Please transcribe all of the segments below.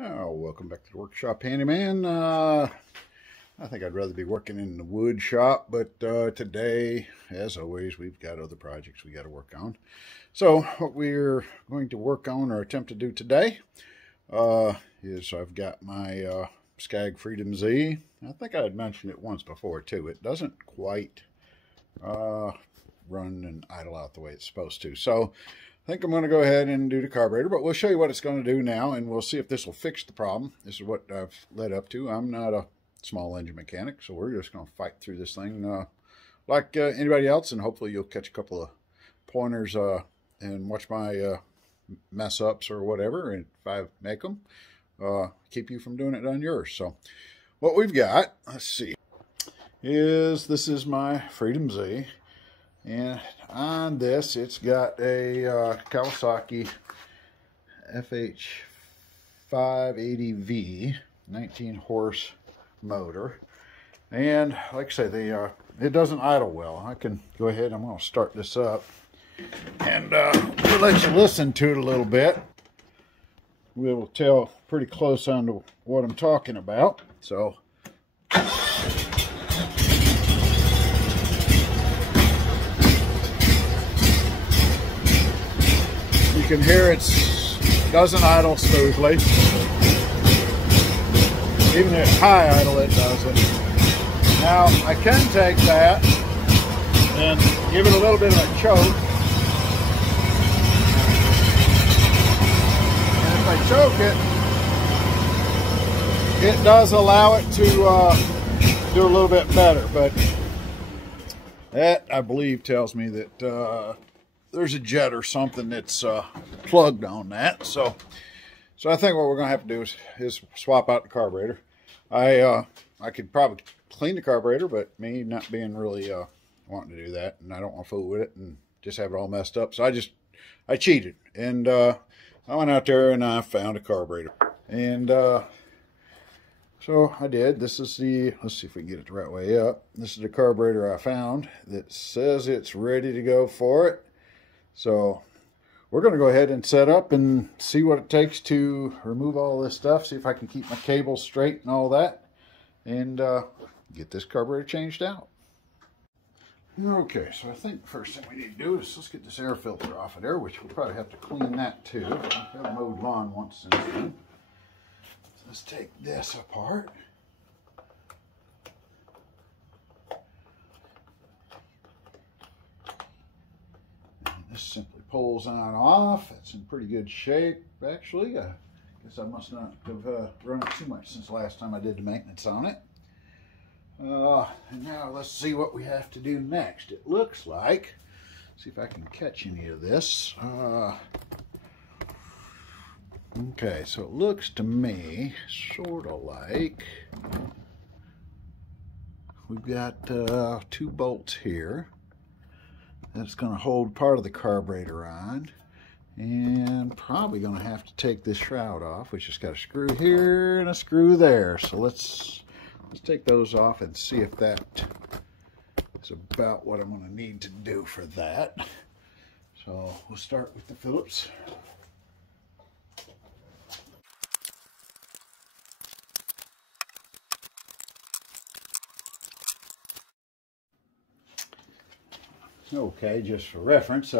Oh, welcome back to the workshop, handyman. I think I'd rather be working in the wood shop, but today, as always, we've got other projects we got to work on. So what we're going to work on or attempt to do today is I've got my Scagg Freedom Z. I think I had mentioned it once before too. It doesn't quite run and idle out the way it's supposed to. So I think I'm going to go ahead and do the carburetor, but we'll show you what it's going to do now, and we'll see if this will fix the problem. This is what I've led up to. I'm not a small engine mechanic, so we're just going to fight through this thing like anybody else, and hopefully you'll catch a couple of pointers and watch my mess ups or whatever, and if I make them, keep you from doing it on yours. So what we've got, let's see, this is my Freedom Z. And on this, it's got a Kawasaki FH580V 19 horse motor. And like I say, it doesn't idle well. I can go ahead, I'm going to start this up and we'll let you listen to it a little bit. We'll tell pretty close on to what I'm talking about. So you can hear it doesn't idle smoothly. Even at high idle it doesn't. Now I can take that and give it a little bit of a choke. And if I choke it, it does allow it to do a little bit better. But that, I believe, tells me that there's a jet or something that's plugged on that. So I think what we're going to have to do is swap out the carburetor. I could probably clean the carburetor, but me not being really wanting to do that, and I don't want to fool with it and just have it all messed up. So I cheated, and I went out there and I found a carburetor. And so I did. This is let's see if we can get it the right way up. This is the carburetor I found that says it's ready to go for it. So we're going to go ahead and set up and see what it takes to remove all this stuff, see if I can keep my cables straight and all that, and get this carburetor changed out. Okay, so I think the first thing we need to do is let's get this air filter off of there, which we'll probably have to clean that too. I've mowed lawn once since then. So let's take this apart. This simply pulls on off. It's in pretty good shape, actually. I guess I must not have run it too much since the last time I did the maintenance on it. And now let's see what we have to do next. It looks like, see if I can catch any of this. Okay, so it looks to me sort of like we've got 2 bolts here. That's going to hold part of the carburetor on, and probably going to have to take this shroud off, which has got a screw here and a screw there. So let's take those off and see if that is about what I'm going to need to do for that. So we'll start with the Phillips. Okay, just for reference,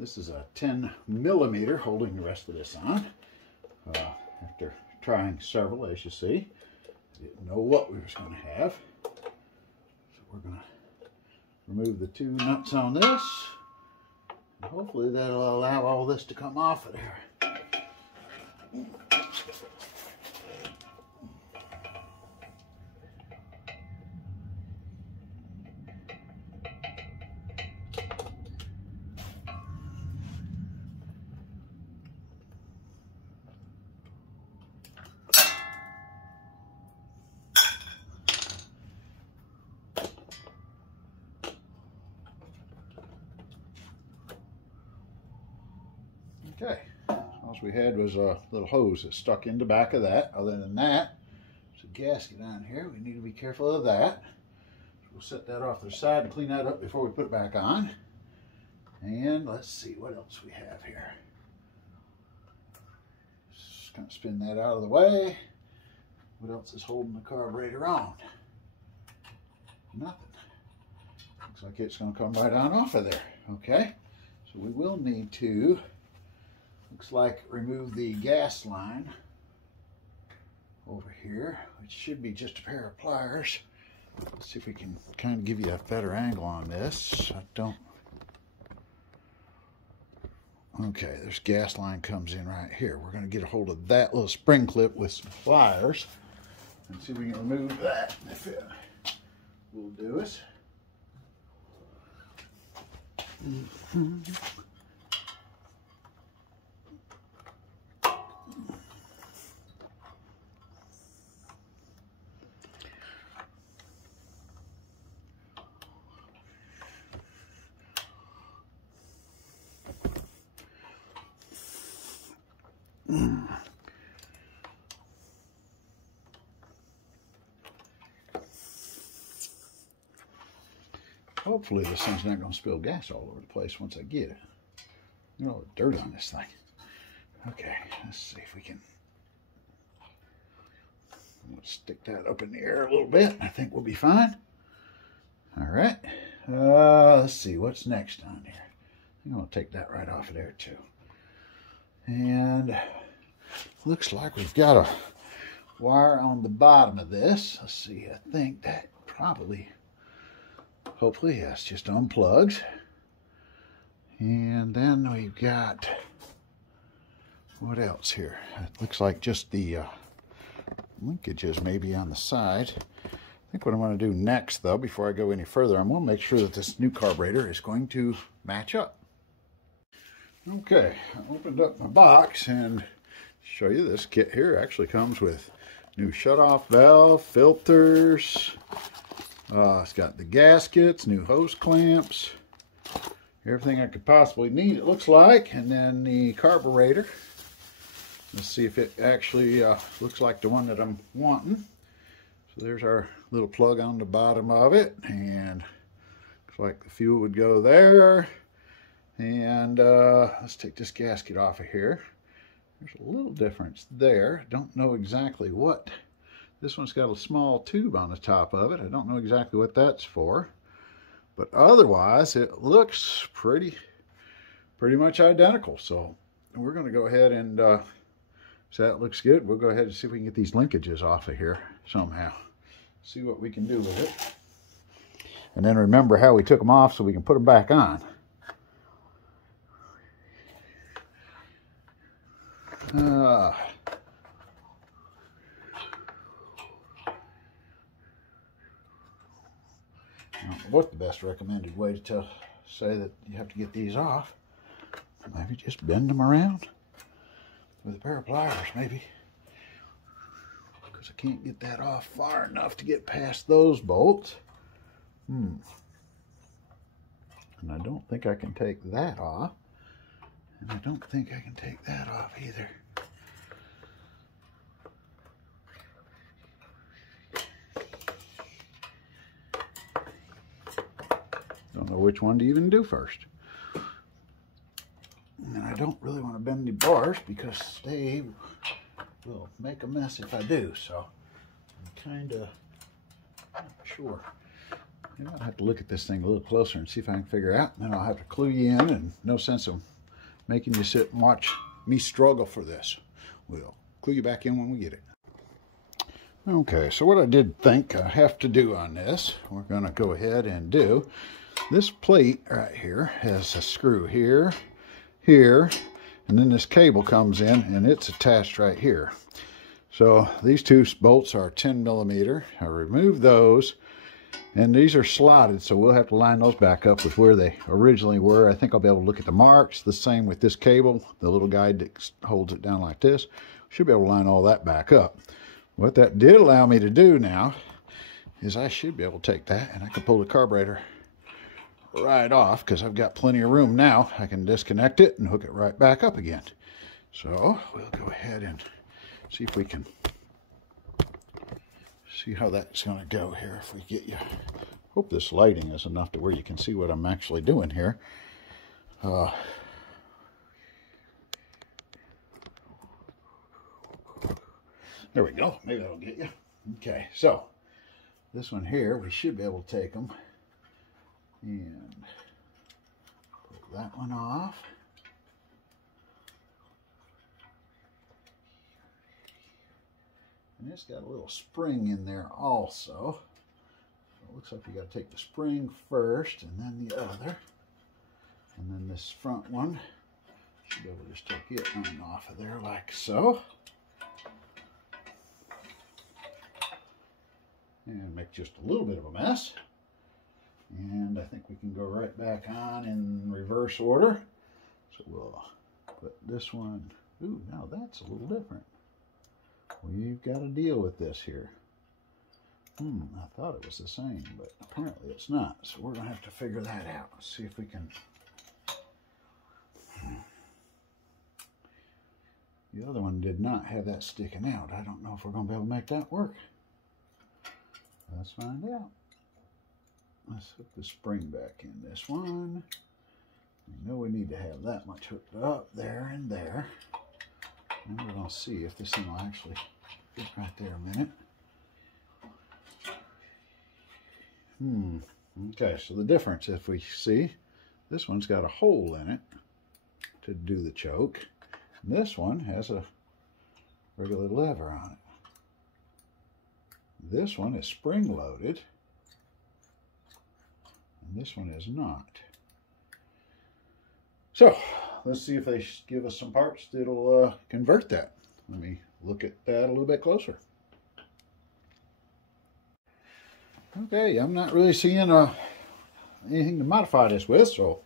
this is a 10mm holding the rest of this on. After trying several, as you see, I didn't know what we was going to have. So we're going to remove the 2 nuts on this, and hopefully that'll allow all this to come off of there. Okay, all we had was a little hose that stuck in the back of that. Other than that, there's a gasket on here. We need to be careful of that. So we'll set that off to the side and clean that up before we put it back on. And let's see what else we have here. kind of spin that out of the way. What else is holding the carburetor on? Nothing. Looks like it's going to come right on off of there. Okay, so we will need to, looks like, remove the gas line over here, which should be just a pair of pliers. Let's see if we can kind of give you a better angle on this. I don't. Okay, this gas line comes in right here. We're going to get a hold of that little spring clip with some pliers and see if we can remove that. If it will do it. Hopefully this thing's not going to spill gas all over the place once I get it. You know, dirt on this thing. Okay, let's see if we can. We'll stick that up in the air a little bit. I think we'll be fine. All right. Let's see what's next on here. I'm going to take that right off of there too. And looks like we've got a wire on the bottom of this. Let's see. I think that probably, hopefully, yes, just unplugs. And then we've got, what else here? It looks like just the linkages maybe on the side. I think what I'm going to do next, though, before I go any further, I'm going to make sure that this new carburetor is going to match up. Okay, I opened up my box and show you this kit here actually comes with new shutoff valve, filters. It's got the gaskets, new hose clamps, everything I could possibly need, it looks like. And then the carburetor. Let's see if it actually looks like the one that I'm wanting. So there's our little plug on the bottom of it, and looks like the fuel would go there. And let's take this gasket off of here. There's a little difference there. Don't know exactly what. This one's got a small tube on the top of it. I don't know exactly what that's for. But otherwise, it looks pretty much identical. So we're going to go ahead and, so that looks good. We'll go ahead and see if we can get these linkages off of here somehow. See what we can do with it. And then remember how we took them off so we can put them back on. I don't know what the best recommended way to say that you have to get these off. Maybe just bend them around with a pair of pliers, maybe. Because I can't get that off far enough to get past those bolts. And I don't think I can take that off. And I don't think I can take that off either. Don't know which one to even do first. And I don't really want to bend the bars because they will make a mess if I do. So I'm kind of not sure. Maybe I'll have to look at this thing a little closer and see if I can figure out. And then I'll have to clue you in, and no sense of making you sit and watch me struggle for this. We'll clue you back in when we get it. Okay, so what I did think I have to do on this, we're going to go ahead and do. This plate right here has a screw here, here, and then this cable comes in and it's attached right here. So these two bolts are 10 millimeter. I removed those, and these are slotted, so we'll have to line those back up with where they originally were. I think I'll be able to look at the marks. The same with this cable, the little guide that holds it down like this. Should be able to line all that back up. What that did allow me to do now is I should be able to take that and I can pull the carburetor right off because I've got plenty of room now. I can disconnect it and hook it right back up again. So we'll go ahead and see if we can see how that's going to go here if we get you. Hope this lighting is enough to where you can see what I'm actually doing here. There we go. Maybe that'll get you. Okay, so this one here, we should be able to take them and pull that one off. And it's got a little spring in there also. So it looks like we got to take the spring first and then the other. And then this front one, should be able to just take it on off of there like so. And make just a little bit of a mess. And I think we can go right back on in reverse order. So we'll put this one, ooh, now that's a little different. We've got to deal with this here. I thought it was the same, but apparently it's not. So we're going to have to figure that out. Let's see if we can. The other one did not have that sticking out. I don't know if we're going to be able to make that work. Let's find out. Let's hook the spring back in this one. We know we need to have that much hooked up there and there. And we're going to see if this thing will actually fit right there a minute. Okay, so the difference, if we see, this one's got a hole in it to do the choke. And this one has a regular lever on it. This one is spring-loaded, and this one is not. So, let's see if they give us some parts that'll convert that. Let me look at that a little bit closer. Okay, I'm not really seeing anything to modify this with, so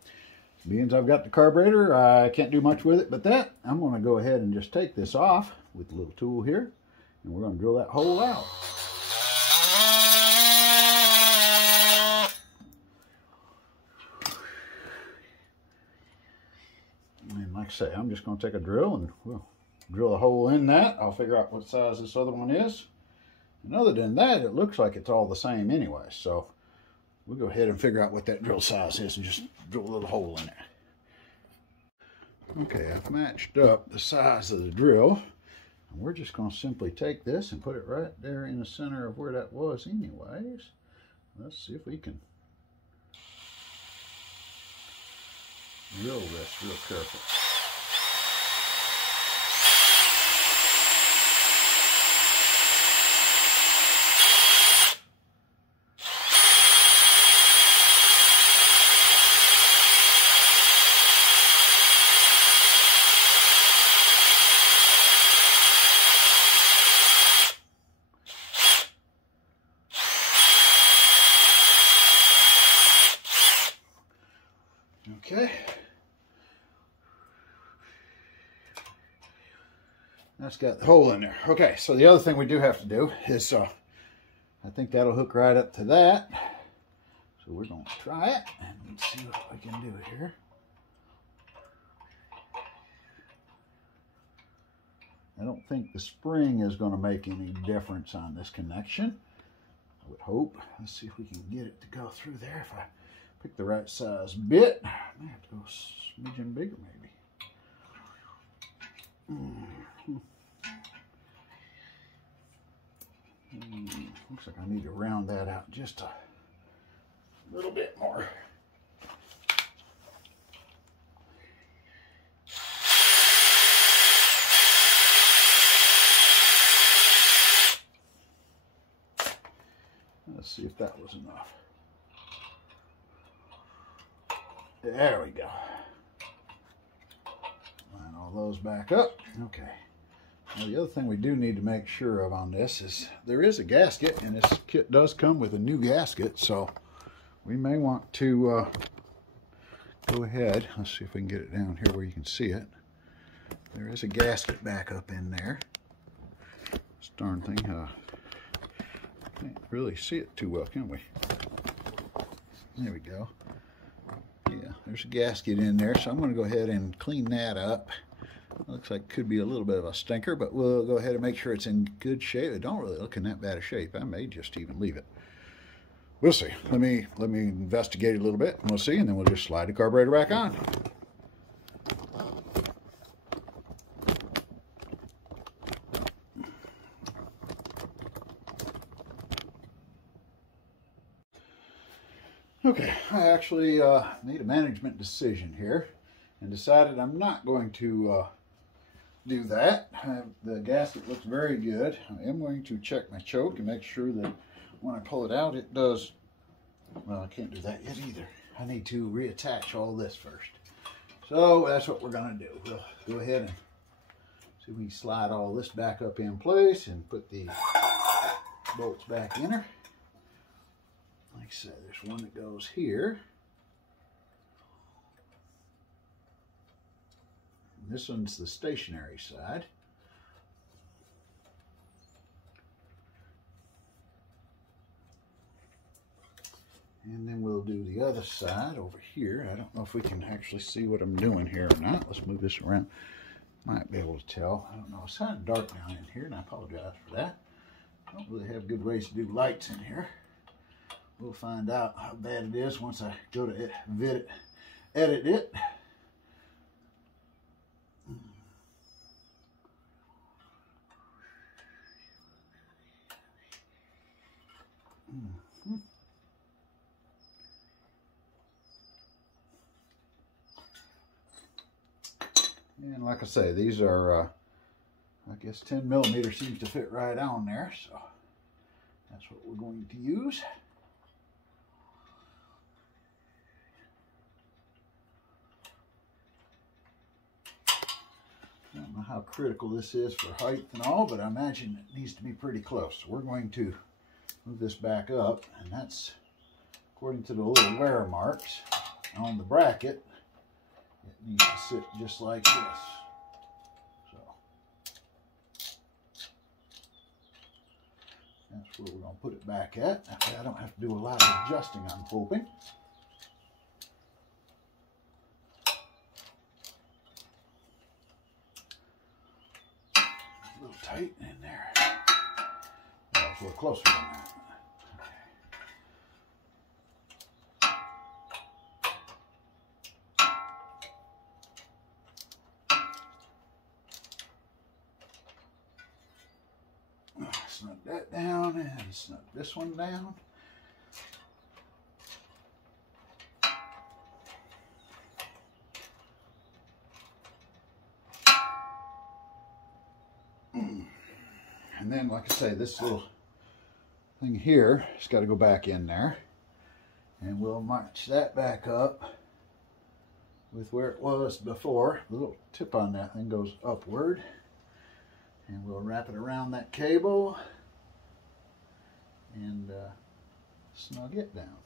being I've got the carburetor, I can't do much with it but that. I'm going to go ahead and just take this off with the little tool here, and we're going to drill that hole out. And like I say, I'm just going to take a drill and we'll drill a hole in that. I'll figure out what size this other one is. And other than that, it looks like it's all the same anyway. So we'll go ahead and figure out what that drill size is and just drill a little hole in there. Okay, I've matched up the size of the drill. And we're just going to simply take this and put it right there in the center of where that was anyways. Let's see if we can drill this real careful. Okay, that's got the hole in there. Okay, so the other thing we do have to do is, I think that'll hook right up to that. So we're going to try it and see what we can do here. I don't think the spring is going to make any difference on this connection. I would hope. Let's see if we can get it to go through there. If I pick the right size bit, I might have to go a smidgen bigger maybe. Looks like I need to round that out just a little bit more. Let's see if that was enough. There we go. Line all those back up. Okay. Now the other thing we do need to make sure of on this is there is a gasket, and this kit does come with a new gasket, so we may want to go ahead. Let's see if we can get it down here where you can see it. There is a gasket back up in there. This darn thing, can't really see it too well, can we? There we go. Yeah, there's a gasket in there, so I'm going to go ahead and clean that up. Looks like it could be a little bit of a stinker, but we'll go ahead and make sure it's in good shape. It don't really look in that bad a shape. I may just even leave it. We'll see. Let me investigate it a little bit, and we'll see, and then we'll just slide the carburetor back on. Okay, I actually made a management decision here and decided I'm not going to do that. The gasket looks very good. I am going to check my choke and make sure that when I pull it out, it does. Well, I can't do that yet either. I need to reattach all this first. So that's what we're going to do. We'll go ahead and see if we can slide all this back up in place and put the bolts back in her. Like I said, there's one that goes here. And this one's the stationary side. And then we'll do the other side over here. I don't know if we can actually see what I'm doing here or not. Let's move this around. Might be able to tell. I don't know. It's kind of dark down in here, and I apologize for that. I don't really have good ways to do lights in here. We'll find out how bad it is once I go to edit it. And like I say, these are, I guess 10 millimeter seems to fit right on there, so that's what we're going to use. I don't know how critical this is for height and all, but I imagine it needs to be pretty close. So we're going to move this back up, and that's according to the little wear marks on the bracket. It needs to sit just like this. So that's where we're going to put it back at. That way I don't have to do a lot of adjusting, I'm hoping. A little tight in there. That was a little closer than that. Snug that down and snug this one down. And then, like I say, this little thing here has got to go back in there. And we'll march that back up with where it was before. The little tip on that thing goes upward. And we'll wrap it around that cable and snug it down.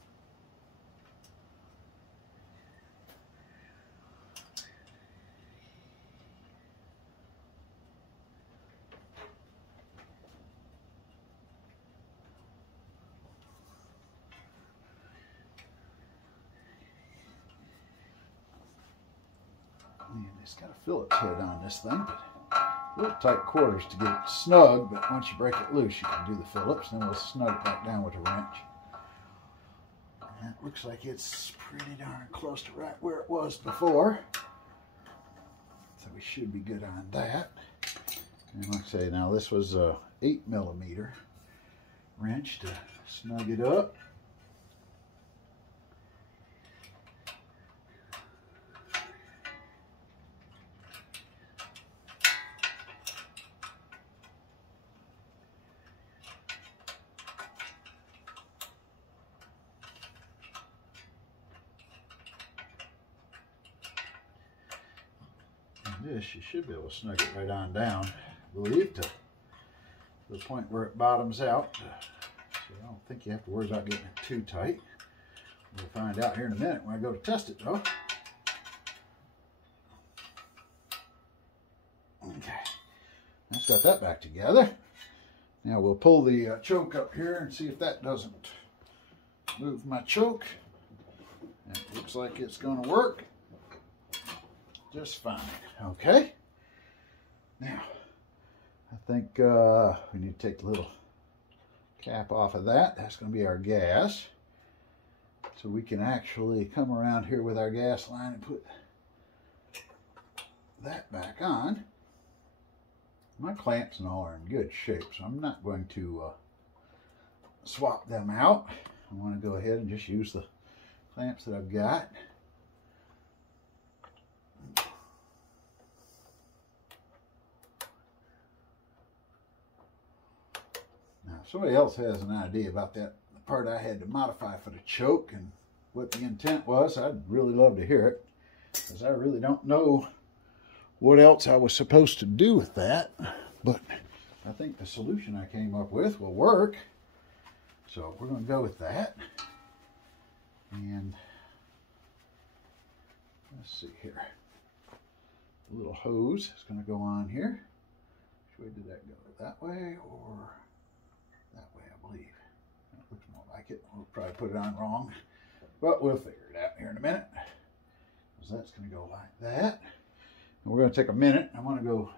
And it's got a Phillips head on this thing, but a little tight quarters to get it snug, but once you break it loose, you can do the Phillips, then we'll snug it back down with a wrench. And it looks like it's pretty darn close to right where it was before. So we should be good on that. And like I say, now this was a 8 millimeter wrench to snug it up. This, you should be able to snug it right on down, I believe, to the point where it bottoms out. So I don't think you have to worry about getting it too tight. We'll find out here in a minute when I go to test it, though. Okay, that's got that back together. Now we'll pull the choke up here and see if that doesn't move my choke. And it looks like it's going to work just fine. Okay, now I think we need to take the little cap off of that. That's going to be our gas, so we can actually come around here with our gas line and put that back on. My clamps and all are in good shape, so I'm not going to swap them out. I want to go ahead and just use the clamps that I've got. Now, if somebody else has an idea about that part I had to modify for the choke and what the intent was, I'd really love to hear it, because I really don't know what else I was supposed to do with that. But I think the solution I came up with will work. So we're going to go with that. And let's see here. The little hose is going to go on here. Which way did that go? That way or that way, I believe. That looks more like it. We'll probably put it on wrong, but we'll figure it out here in a minute. So that's going to go like that. And we're going to take a minute. I want to go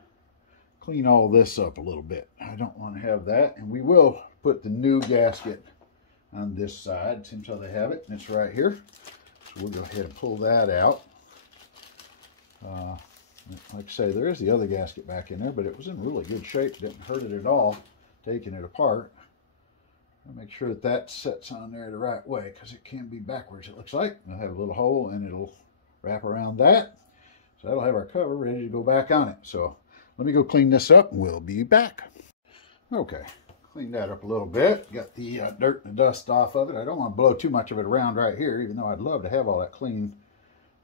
clean all this up a little bit. I don't want to have that. And we will put the new gasket on this side. Seems how they have it. And it's right here. So we'll go ahead and pull that out. Like I say, there is the other gasket back in there, but it was in really good shape. Didn't hurt it at all taking it apart. I'll make sure that that sets on there the right way, because it can be backwards, it looks like. It'll have a little hole and it'll wrap around that. So that'll have our cover ready to go back on it. So let me go clean this up and we'll be back. Okay, cleaned that up a little bit. Got the dirt and the dust off of it. I don't want to blow too much of it around right here, even though I'd love to have all that clean.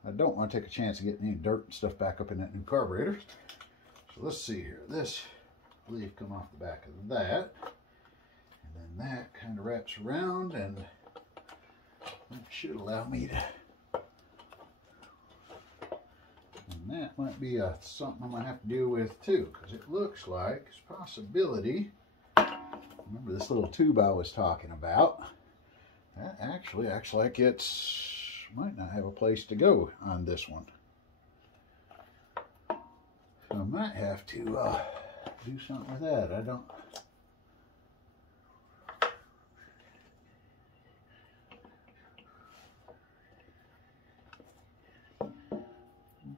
I don't want to take a chance of getting any dirt and stuff back up in that new carburetor. So let's see here. This leaf come off the back of that. And then that kind of wraps around, and that should allow me to. And that might be something I'm going to have to deal with too, because it looks like it's a possibility. Remember this little tube I was talking about? That actually acts like it's might not have a place to go on this one. So I might have to do something with that. I don't.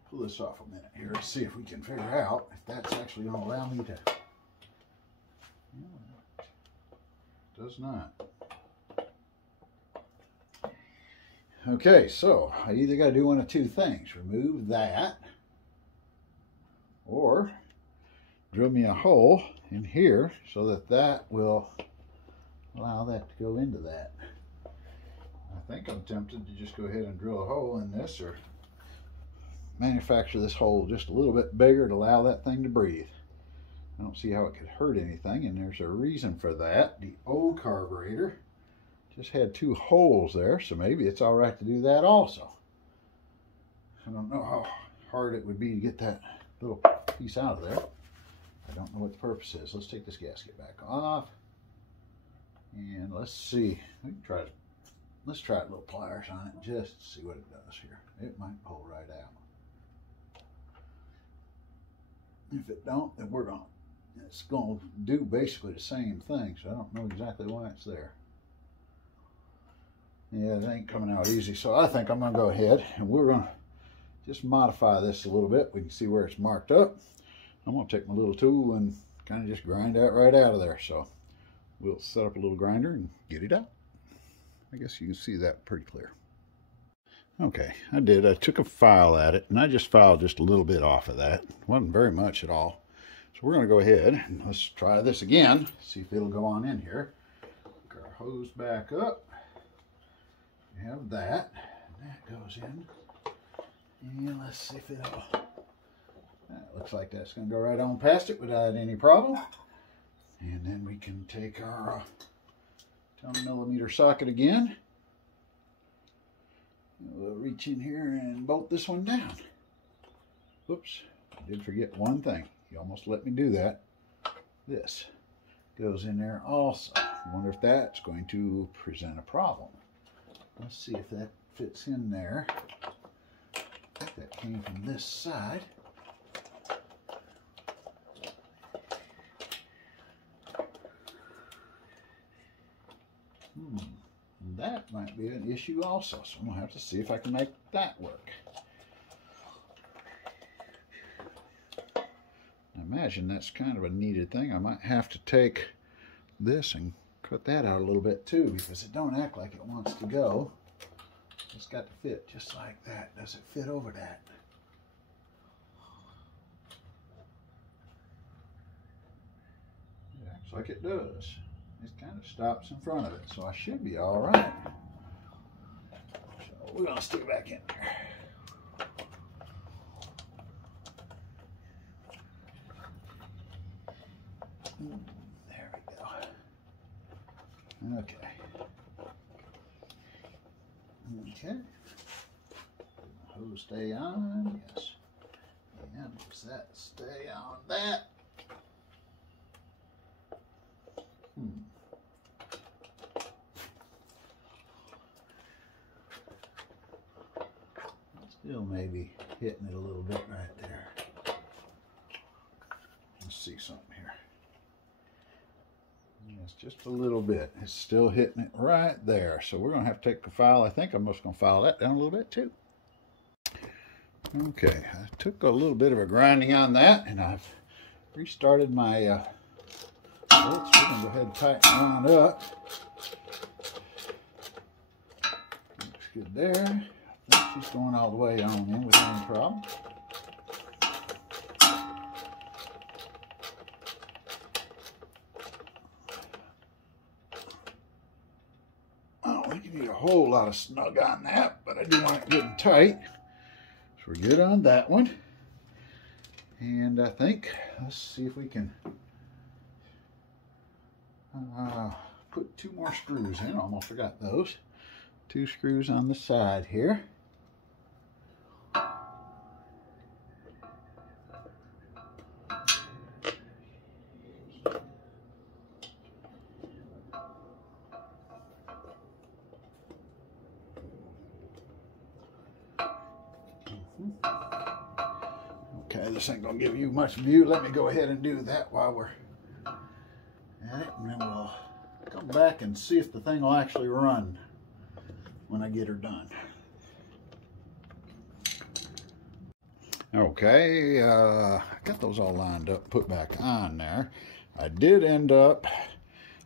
Pull this off a minute here to see if we can figure out if that's actually going to allow me to. No, it does not. Okay, so I either got to do one of two things. Remove that, or drill me a hole in here so that that will allow that to go into that. I think I'm tempted to just go ahead and drill a hole in this, or manufacture this hole just a little bit bigger to allow that thing to breathe. I don't see how it could hurt anything, and there's a reason for that. The old carburetor just had two holes there, so maybe it's all right to do that also. I don't know how hard it would be to get that little piece out of there. I don't know what the purpose is. Let's take this gasket back off, and let's see. We can try. Let's try little pliers on it just to see what it does here. It might pull right out. If it don't, then it's going to do basically the same thing. So I don't know exactly why it's there. Yeah, it ain't coming out easy. So I think I'm going to go ahead and we're going to just modify this a little bit. We can see where it's marked up. I'm going to take my little tool and kind of just grind that right out of there. So we'll set up a little grinder and get it out. I guess you can see that pretty clear. Okay, I did. I took a file at it, and I just filed just a little bit off of that. It wasn't very much at all. So we're going to go ahead and let's try this again, see if it'll go on in here. Hook our hose back up. We have that. And that goes in. And let's see if it'll... That looks like that's going to go right on past it without any problem. And then we can take our 10mm socket again. We'll reach in here and bolt this one down. Oops, I did forget one thing. You almost let me do that. This goes in there also. I wonder if that's going to present a problem. Let's see if that fits in there. I think that came from this side. That might be an issue also, so I'm going to have to see if I can make that work. I imagine that's kind of a needed thing. I might have to take this and cut that out a little bit too, because it don't act like it wants to go. It's got to fit just like that. Does it fit over that? It acts like it does. It kind of stops in front of it, so I should be all right. So we're gonna stick it back in there. There we go. Okay. Okay. Hose stay on, yes. And that stay on that. Still maybe hitting it a little bit right there. Let's see something here. Yes, just a little bit. It's still hitting it right there. So we're going to have to take the file. I think I'm just going to file that down a little bit too. Okay, I took a little bit of a grinding on that, and I've restarted my bolts. We're going to go ahead and tighten one up. Looks good there. I think she's going all the way on in without any problem. Oh, we can need a whole lot of snug on that, but I do want it good and tight. So we're good on that one. And I think, let's see if we can put 2 more screws in. Almost forgot those. 2 screws on the side here. Okay, this ain't gonna give you much view. Let me go ahead and do that while we're at it, and then we'll come back and see if the thing will actually run when I get her done. Okay, I got those all lined up, put back on there. I did end up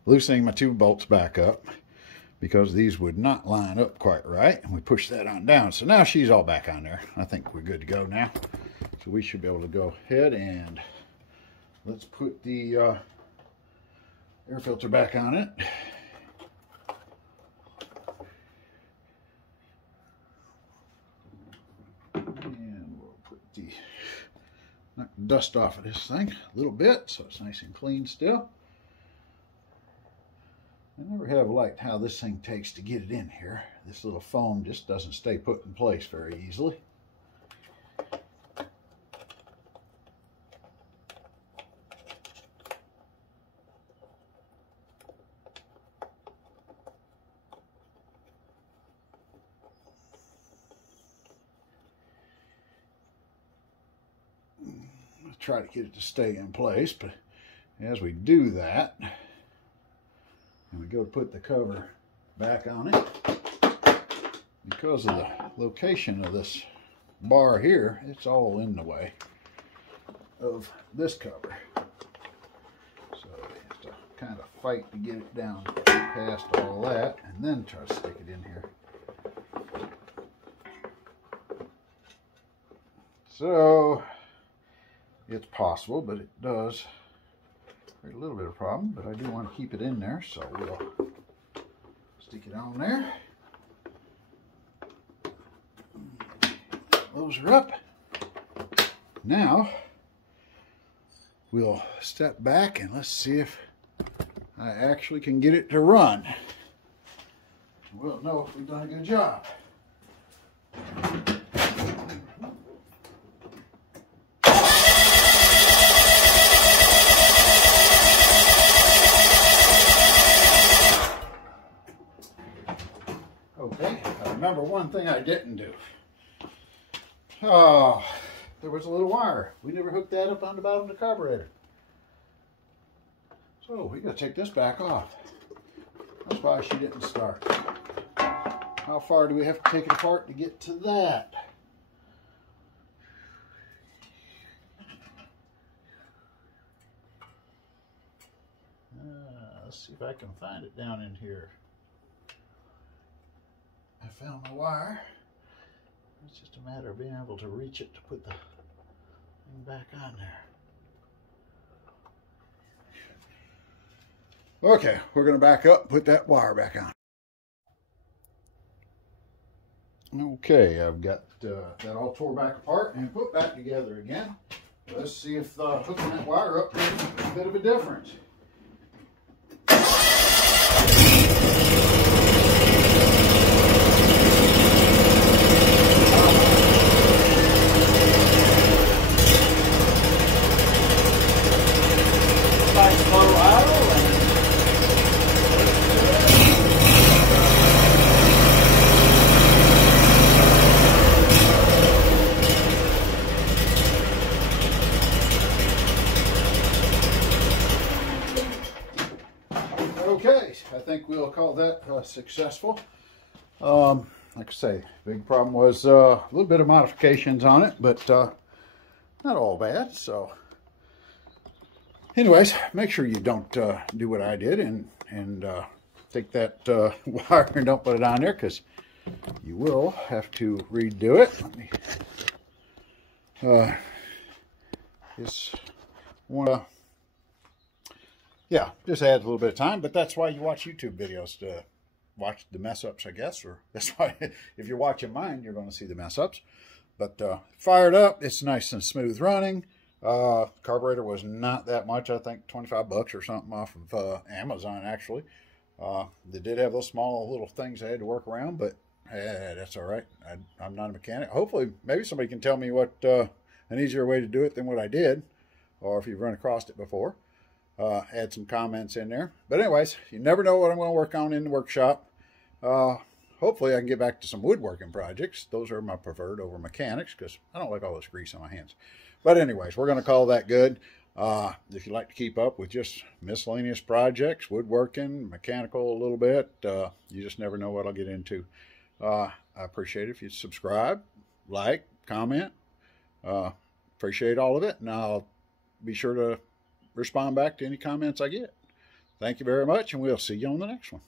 loosening my 2 bolts back up because these would not line up quite right, and we pushed that on down. So now she's all back on there. I think we're good to go now. So we should be able to go ahead and let's put the air filter back on it. And we'll put knock the dust off of this thing a little bit so it's nice and clean still. I never have liked how this thing takes to get it in here. This little foam just doesn't stay put in place very easily. Try to get it to stay in place, but as we do that, and we go to put the cover back on it, because of the location of this bar here, it's all in the way of this cover. So we have to kind of fight to get it down past all that, and then try to stick it in here. So it's possible, but it does create a little bit of problem, but I do want to keep it in there, so we'll stick it on there. Those are up. Now we'll step back and let's see if I actually can get it to run. We'll know if we've done a good job. Okay, I remember one thing I didn't do. Oh, there was a little wire. We never hooked that up on the bottom of the carburetor. So we gotta take this back off. That's why she didn't start. How far do we have to take it apart to get to that? Let's see if I can find it down in here. I found my wire. It's just a matter of being able to reach it to put the thing back on there. Okay, we're going to back up and put that wire back on. Okay, I've got that all tore back apart and put back together again. Let's see if hooking that wire up makes a bit of a difference. Nice slow idle. Okay, I think we'll call that successful. Like I say, big problem was a little bit of modifications on it, but not all bad. So anyways, make sure you don't do what I did and take that wire and don't put it on there, because you will have to redo it. Let me just want to yeah, just adds a little bit of time, but that's why you watch YouTube videos, to watch the mess ups, I guess, or that's why if you're watching mine, you're going to see the mess ups. But fired up, it's nice and smooth running. Carburetor was not that much, I think 25 bucks or something off of Amazon, actually. They did have those small little things I had to work around, but that's all right. I'm not a mechanic. Hopefully, maybe somebody can tell me what an easier way to do it than what I did, or if you've run across it before. Add some comments in there. But anyways, you never know what I'm going to work on in the workshop. Hopefully I can get back to some woodworking projects. Those are my preferred over mechanics, because I don't like all this grease on my hands. But anyways, we're going to call that good. If you like to keep up with just miscellaneous projects, woodworking, mechanical a little bit, you just never know what I'll get into. I appreciate it if you subscribe, like, comment. Appreciate all of it, and I'll be sure to respond back to any comments I get. Thank you very much, and we'll see you on the next one.